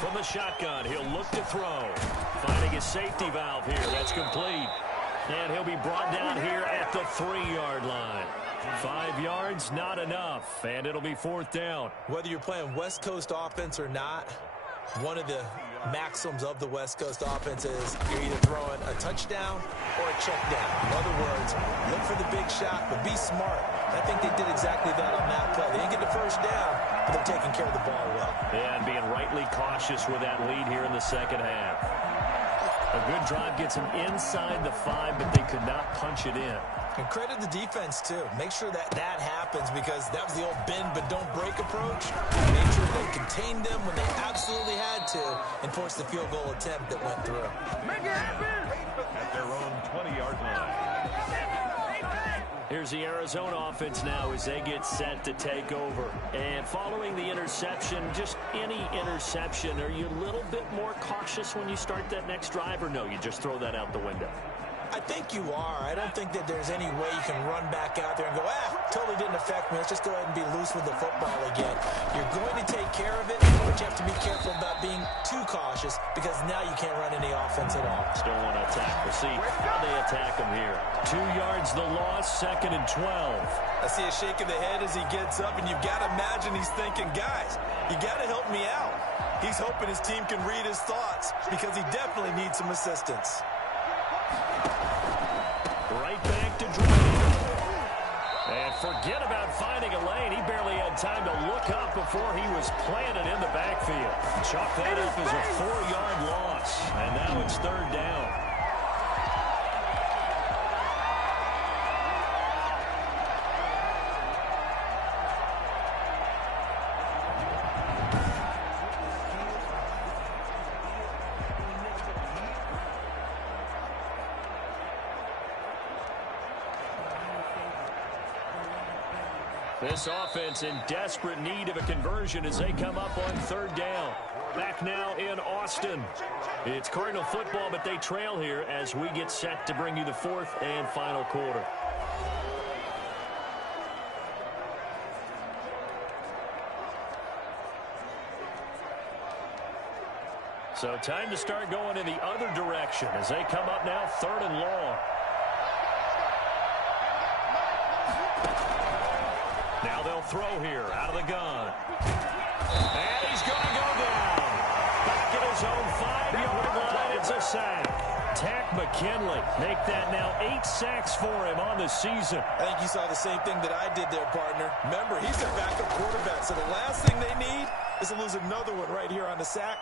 From the shotgun, he'll look to throw. Finding a safety valve here. That's complete. And he'll be brought down here at the 3-yard line. 5 yards, not enough. And it'll be fourth down. Whether you're playing West Coast offense or not, One of the maxims of the West Coast offense is you're either throwing a touchdown or a check down. In other words, look for the big shot, but be smart. I think they did exactly that on that play. They didn't get the first down, but they're taking care of the ball well. Yeah, and being rightly cautious with that lead here in the second half. A good drive gets them inside the 5, but they could not punch it in. And credit the defense, too. Make sure that that happens because that was the old bend but don't break approach. Make sure they contained them when they absolutely had to and forced the field goal attempt that went through. Make it happen! At their own 20-yard line. Here's the Arizona offense now as they get set to take over. And following the interception, just any interception, are you a little bit more cautious when you start that next drive, or no, you just throw that out the window? I think you are. I don't think that there's any way you can run back out there and go, totally didn't affect me. Let's just go ahead and be loose with the football again. You're going to take care of it, but you have to be careful about being too cautious because now you can't run any offense at all. Still want to attack. We'll see how they attack him here. 2 yards the loss, 2nd and 12. I see a shake of the head as he gets up, and you've got to imagine he's thinking, guys, you got to help me out. He's hoping his team can read his thoughts because he definitely needs some assistance. Right back to Dre. And forget about finding a lane. He barely had time to look up before he was planted in the backfield. Chalk that up as a 4-yard loss. And now it's 3rd down. This offense in desperate need of a conversion as they come up on 3rd down. Back now in Austin. It's Cardinal football, but they trail here as we get set to bring you the 4th and final quarter. So time to start going in the other direction as they come up now 3rd and long. Now they'll throw here out of the gun. And he's going to go down. Back at his own 5-yard line. It's a sack. Tack McKinley make that now 8 sacks for him on the season. I think you saw the same thing that I did there, partner. Remember, he's their backup quarterback, so the last thing they need is to lose another one right here on the sack.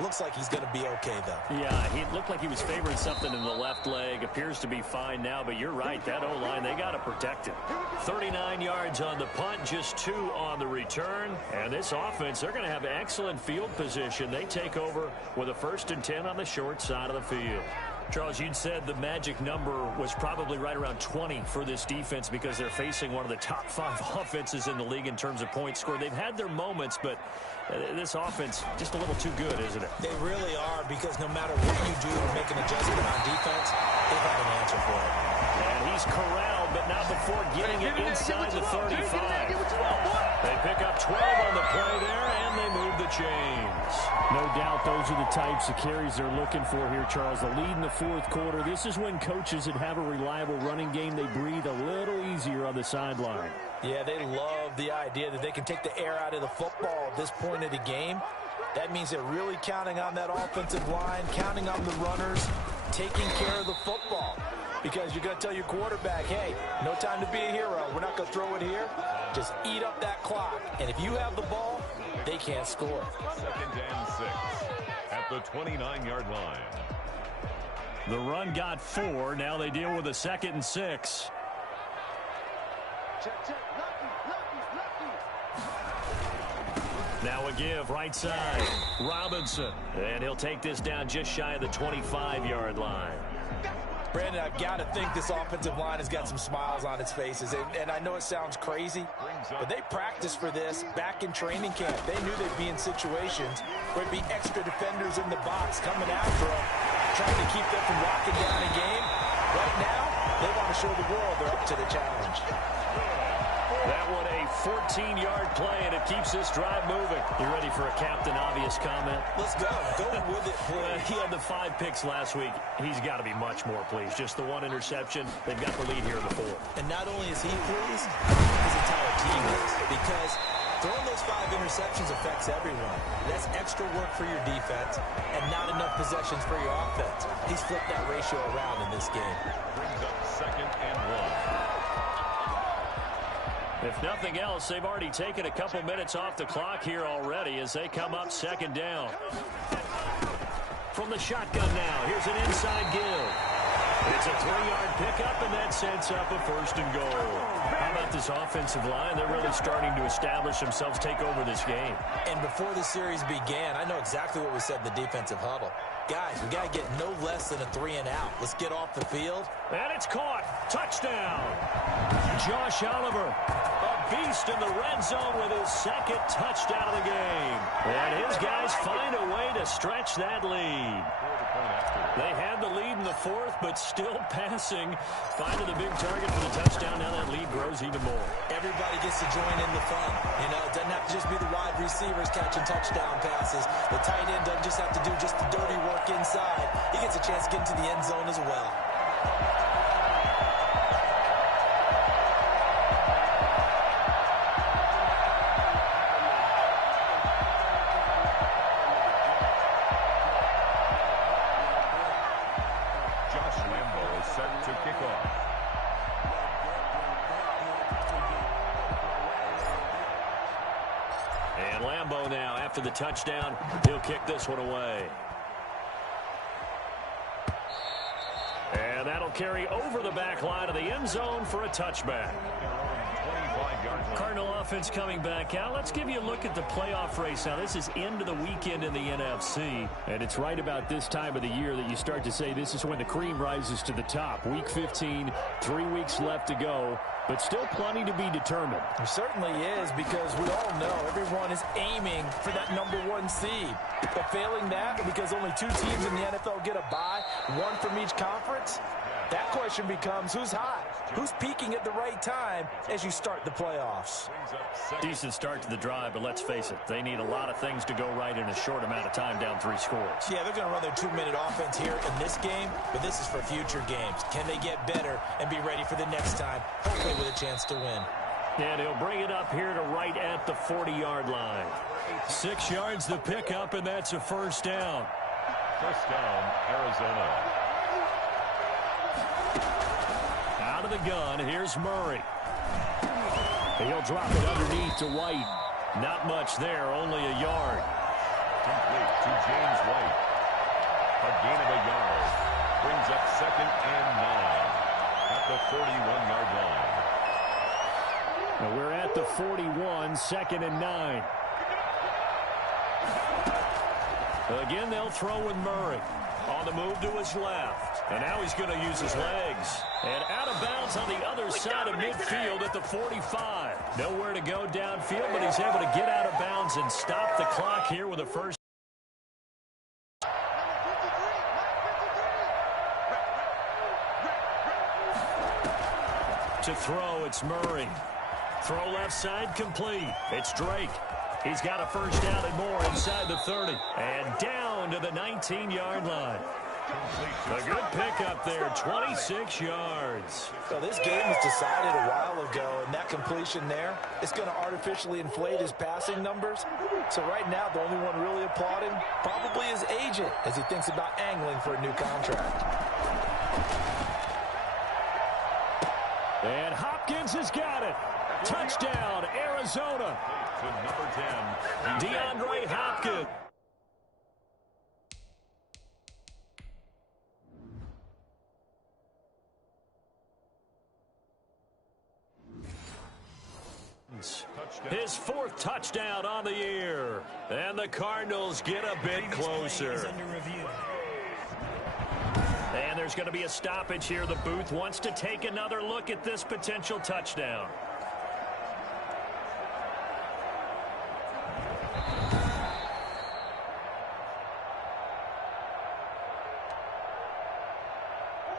Looks like he's going to be okay, though. Yeah, he looked like he was favoring something in the left leg. Appears to be fine now, but you're right. That O-line, they got to protect him. 39 yards on the punt, just 2 on the return. And this offense, they're going to have excellent field position. They take over with a 1st and 10 on the short side of the field. Charles, you'd said the magic number was probably right around 20 for this defense because they're facing one of the top 5 offenses in the league in terms of points scored. They've had their moments, but this offense just a little too good, isn't it? They really are because no matter what you do to make an adjustment on defense, they've had an answer for it. And he's corralled, but not before getting it inside the 35. They pick up 12 on the play there, and they move the chains. No doubt those are the types of carries they're looking for here, Charles. The lead in the 4th quarter. This is when coaches that have a reliable running game, they breathe a little easier on the sideline. Yeah, they love the idea that they can take the air out of the football at this point of the game. That means they're really counting on that offensive line, counting on the runners, taking care of the football. Because you're going to tell your quarterback, hey, no time to be a hero. We're not going to throw it here. Just eat up that clock. And if you have the ball, they can't score. 2nd and 6 at the 29-yard line. The run got 4. Now they deal with a 2nd and 6. Now a give right side. Robinson. And he'll take this down just shy of the 25-yard line. Brandon, I've got to think this offensive line has got some smiles on its faces. And I know it sounds crazy, but they practiced for this back in training camp. They knew they'd be in situations where there'd be extra defenders in the box coming after them, trying to keep them from locking down a game. Right now, they want to show the world they're up to the challenge. That one a 14-yard play, and it keeps this drive moving. You ready for a Captain Obvious comment? Let's go. Go with it, please. He had the 5 picks last week. He's got to be much more pleased. Just the 1 interception. They've got the lead here in the 4th. And not only is he pleased, his entire team is. Because Throwing those 5 interceptions affects everyone. That's extra work for your defense and not enough possessions for your offense. He's flipped that ratio around in this game. Brings up 2nd and 1. If nothing else, they've already taken a couple minutes off the clock here already as they come up 2nd down. From the shotgun now, here's an inside give. It's a 3-yard pickup, and that sets up a 1st and goal. How about this offensive line? They're really starting to establish themselves, take over this game. And before the series began, I know exactly what we said in the defensive huddle. Guys, we got to get no less than a 3-and-out. Let's get off the field. And it's caught. Touchdown. Josh Oliver, a beast in the red zone with his 2nd touchdown of the game. And his guys find a way to stretch that lead. They had the lead in the 4th, but still passing. Finding the big target for the touchdown. Now that lead grows even more. Everybody gets to join in the fun. You know, it doesn't have to just be the wide receivers catching touchdown passes. The tight end doesn't just have to do just the dirty work inside. He gets a chance to get into the end zone as well. After the touchdown, he'll kick this one away. And that'll carry over the back line of the end zone for a touchback. Cardinal offense coming back out. Let's give you a look at the playoff race. Now, this is into the weekend in the NFC. And it's right about this time of the year that you start to say this is when the cream rises to the top. Week 15, 3 weeks left to go, but still plenty to be determined. It certainly is, because we all know everyone is aiming for that #1 seed. But failing that, because only 2 teams in the NFL get a bye, 1 from each conference, that question becomes who's hot? Who's peaking at the right time as you start the playoffs? Decent start to the drive, but let's face it, they need a lot of things to go right in a short amount of time, down 3 scores. Yeah, they're going to run their 2-minute offense here in this game, but this is for future games. Can they get better and be ready for the next time, hopefully with a chance to win? And he'll bring it up here to right at the 40-yard line. 6 yards the pickup, and that's a 1st down. 1st down, Arizona. Out of the gun, here's Murray. He'll drop it underneath to White. Not much there, only a yard. Complete to James White. A gain of a yard. Brings up 2nd and 9 at the 41-yard line. Now we're at the 41, 2nd and 9. Again, they'll throw with Murray. On the move to his left. And now he's going to use his legs. And out of bounds on the other side of midfield at the 45. Nowhere to go downfield, but he's able to get out of bounds and stop the clock here with a 1st. To throw, it's Murray. Throw left side, complete. It's Drake. He's got a 1st down and more inside the 30. And down to the 19-yard line. A good pickup there, 26 yards. So this game was decided a while ago, and that completion there is going to artificially inflate his passing numbers. So right now, the only one really applauding probably his agent as he thinks about angling for a new contract. And Hopkins has got it. Touchdown, Arizona. To number 10, DeAndre Hopkins. His 4th touchdown on the year. And the Cardinals get a bit closer. And there's going to be a stoppage here. The booth wants to take another look at this potential touchdown.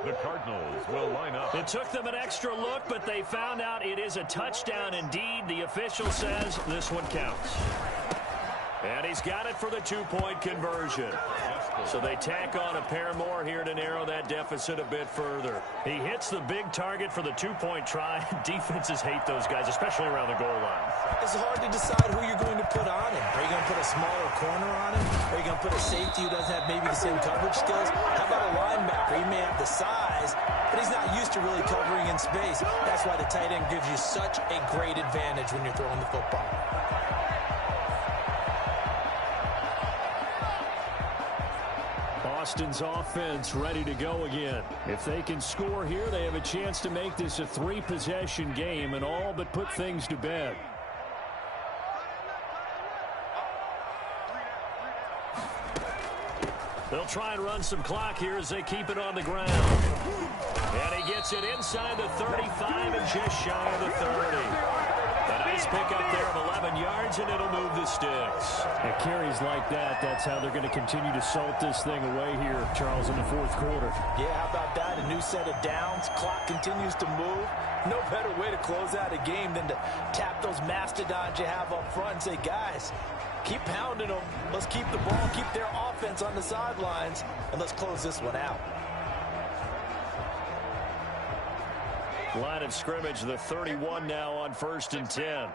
The Cardinals will line up. It took them an extra look, but they found out it is a touchdown indeed. The official says this one counts. And he's got it for the two-point conversion. So they tack on a pair more here to narrow that deficit a bit further. He hits the big target for the two-point try. Defenses hate those guys, especially around the goal line. It's hard to decide who you're going to put on him. Are you going to put a smaller corner on him? Are you going to put a safety who doesn't have maybe the same coverage skills? How about a linebacker? He may have the size, but he's not used to really covering in space. That's why the tight end gives you such a great advantage when you're throwing the football. Boston's offense ready to go again. If they can score here, they have a chance to make this a three-possession game and all but put things to bed. They'll try and run some clock here as they keep it on the ground. And he gets it inside the 35 and just shy of the 30. A nice pickup there of 11 yards, and it'll move the sticks. At carries like that, that's how they're going to continue to salt this thing away here, Charles, in the fourth quarter. Yeah, how about that? A new set of downs. Clock continues to move. No better way to close out a game than to tap those mastodons you have up front and say, guys, keep pounding them. Let's keep the ball, keep their offense on the sidelines, and let's close this one out. Line of scrimmage, the 31 now on 1st and 10.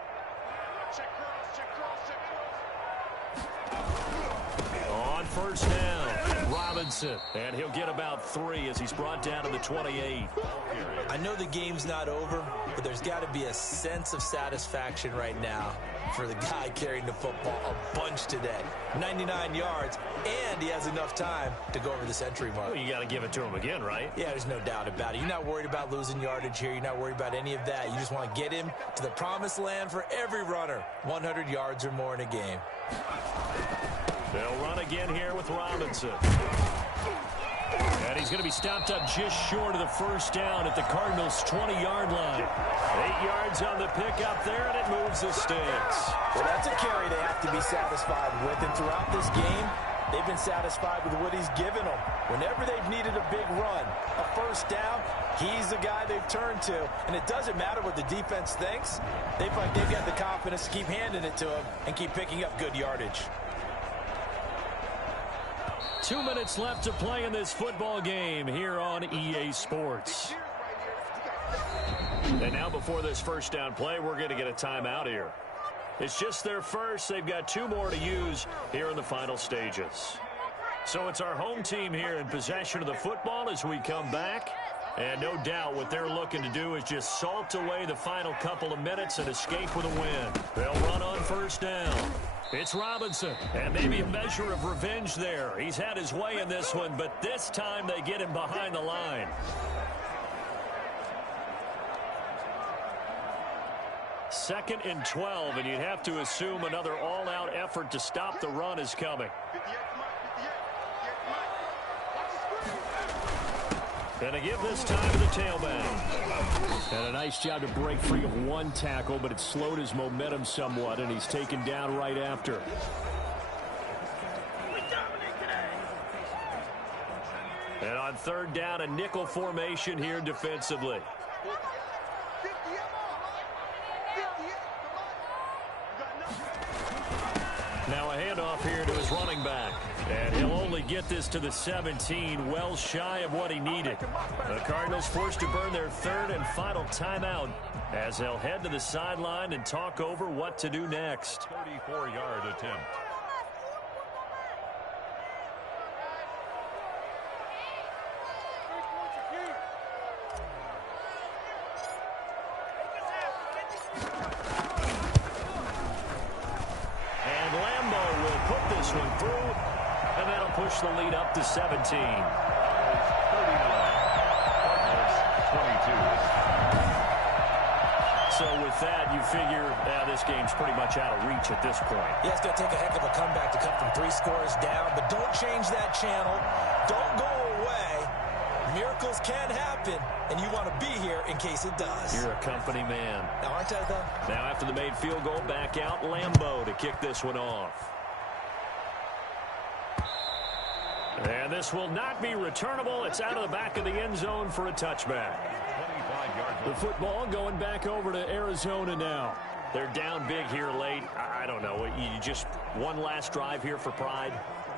On first down, Robinson. And he'll get about 3 as he's brought down to the 28. I know the game's not over, but there's got to be a sense of satisfaction right now for the guy carrying the football a bunch today. 99 yards, and he has enough time to go over the century mark. Well, you got to give it to him again, right? Yeah, there's no doubt about it. You're not worried about losing yardage here. You're not worried about any of that. You just want to get him to the promised land for every runner. 100 yards or more in a game. They'll run again here with Robinson. And he's going to be stopped up just short of the first down at the Cardinals' 20-yard line. 8 yards on the pickup there, and it moves the sticks. Well, that's a carry they have to be satisfied with. And throughout this game, they've been satisfied with what he's given them. Whenever they've needed a big run, a first down, he's the guy they've turned to. And it doesn't matter what the defense thinks. They feel like they've got the confidence to keep handing it to him and keep picking up good yardage. 2 minutes left to play in this football game here on EA Sports. And now before this first down play, we're going to get a timeout here. It's just their first. They've got 2 more to use here in the final stages. So it's our home team here in possession of the football as we come back. And no doubt what they're looking to do is just salt away the final couple of minutes and escape with a win. They'll run on first down. It's Robinson, and maybe a measure of revenge there. He's had his way in this one, but this time they get him behind the line. Second and 12, and you'd have to assume another all-out effort to stop the run is coming. And they give this time to the tailback. And a nice job to break free of one tackle, but it slowed his momentum somewhat, and he's taken down right after. And on third down, a nickel formation here defensively. Now a handoff here to his running back. And he'll only get this to the 17, well shy of what he needed. The Cardinals forced to burn their third and final timeout as they'll head to the sideline and talk over what to do next. 34-yard attempt. One through, and that'll push the lead up to 17. 39. Cardinals 22. So with that, you figure this game's pretty much out of reach at this point. Yeah, it's going to take a heck of a comeback to come from 3 scores down, but don't change that channel. Don't go away. Miracles can happen, and you want to be here in case it does. You're a company man. Now, aren't I, though? Now after the made field goal, back out Lambeau to kick this one off. And this will not be returnable. It's out of the back of the end zone for a touchback. 25 yards. The football going back over to Arizona now. They're down big here late. I don't know. You just one last drive here for Pride?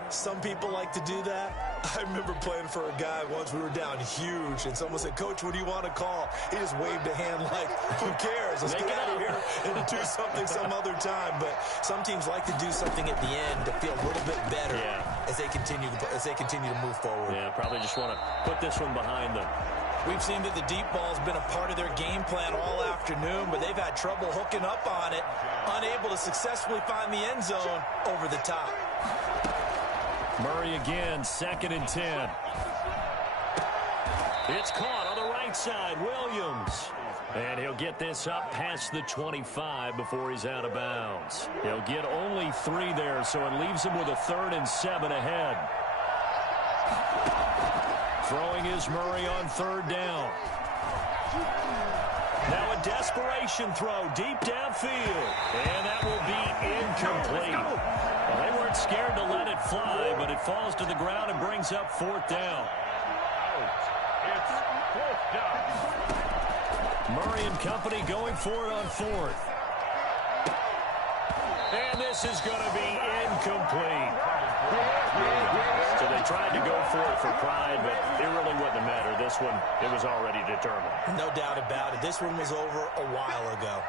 Some people like to do that. I remember playing for a guy once. We were down huge, and someone said, "Coach, what do you want to call?" He just waved a hand like, "Who cares? Let's get out of here and do something some other time." But some teams like to do something at the end to feel a little bit better as they continue to move forward. Yeah, probably just want to put this one behind them. We've seen that the deep ball's been a part of their game plan all afternoon, but they've had trouble hooking up on it, unable to successfully find the end zone over the top. Murray again, 2nd and 10. It's caught on the right side, Williams. And he'll get this up past the 25 before he's out of bounds. He'll get only 3 there, so it leaves him with a 3rd and 7 ahead. Throwing is Murray on 3rd down. Now a desperation throw deep downfield. And that will be incomplete. Well, they weren't scared to let it fly, but it falls to the ground and brings up 4th down. It's 4th down. Murray and company going for it on 4th. And this is going to be incomplete. So they tried to go for it for Pride, but it really wouldn't have mattered. This one, it was already determined. No doubt about it. This one was over a while ago.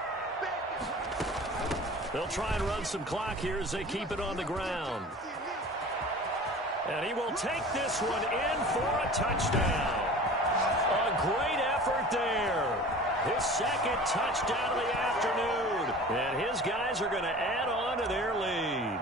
They'll try and run some clock here as they keep it on the ground. And he will take this one in for a touchdown. A great effort there. His 2nd touchdown of the afternoon. And his guys are going to add on to their lead.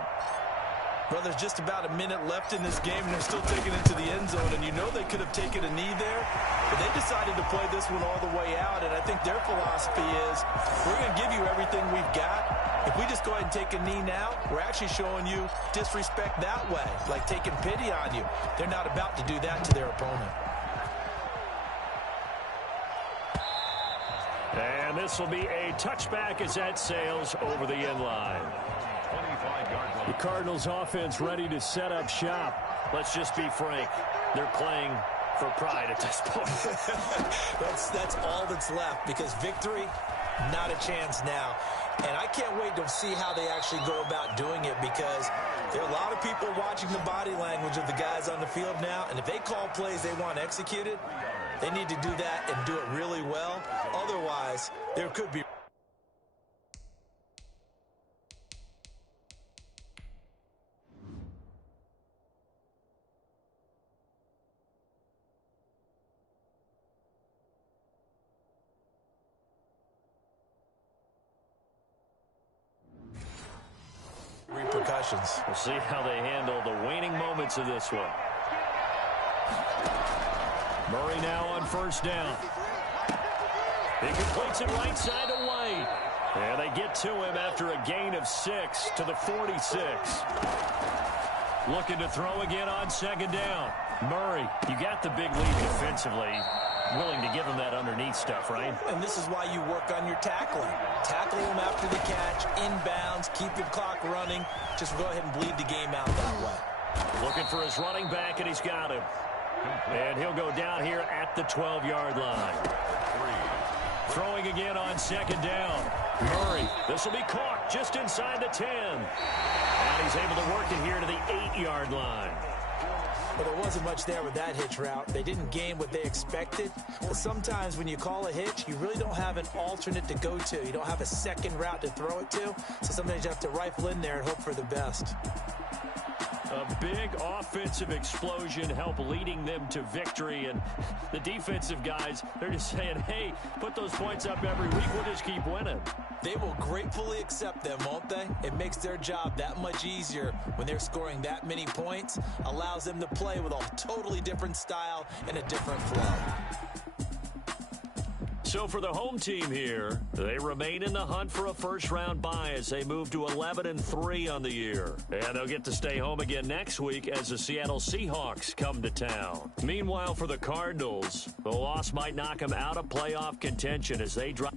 Well, there's just about a minute left in this game, and they're still taking it to the end zone. And you know they could have taken a knee there, but they decided to play this one all the way out. And I think their philosophy is, we're going to give you everything we've got. If we just go ahead and take a knee now, we're actually showing you disrespect that way, like taking pity on you. They're not about to do that to their opponent. And this will be a touchback as that sails over the end line. 25-yard line. The Cardinals offense ready to set up shop. Let's just be frank. They're playing for pride at this point. That's all that's left, because victory, not a chance now. And I can't wait to see how they actually go about doing it, because there are a lot of people watching the body language of the guys on the field now, and if they call plays they want executed, they need to do that and do it really well. Otherwise, there could be repercussions. We'll see how they handle the waning moments of this one. Murray now on 1st down. He completes it right side to White. And they get to him after a gain of 6 to the 46. Looking to throw again on 2nd down. Murray, you got the big lead defensively. Willing to give him that underneath stuff, right? And this is why you work on your tackling. Tackle him after the catch, inbounds, keep the clock running. Just go ahead and bleed the game out that way. Looking for his running back, and he's got him. And he'll go down here at the 12-yard line. Throwing again on 2nd down. Murray, this will be caught just inside the 10. And he's able to work it here to the 8-yard line. But there wasn't much there with that hitch route. They didn't gain what they expected. But sometimes when you call a hitch, you really don't have an alternate to go to. You don't have a second route to throw it to. So sometimes you have to rifle in there and hope for the best. A big offensive explosion help leading them to victory. And the defensive guys, they're just saying, hey, put those points up every week. We'll just keep winning. They will gratefully accept them, won't they? It makes their job that much easier when they're scoring that many points. Allows them to play with a totally different style and a different flow. So for the home team here, they remain in the hunt for a first-round bye as they move to 11-3 on the year. And they'll get to stay home again next week as the Seattle Seahawks come to town. Meanwhile, for the Cardinals, the loss might knock them out of playoff contention as they drop.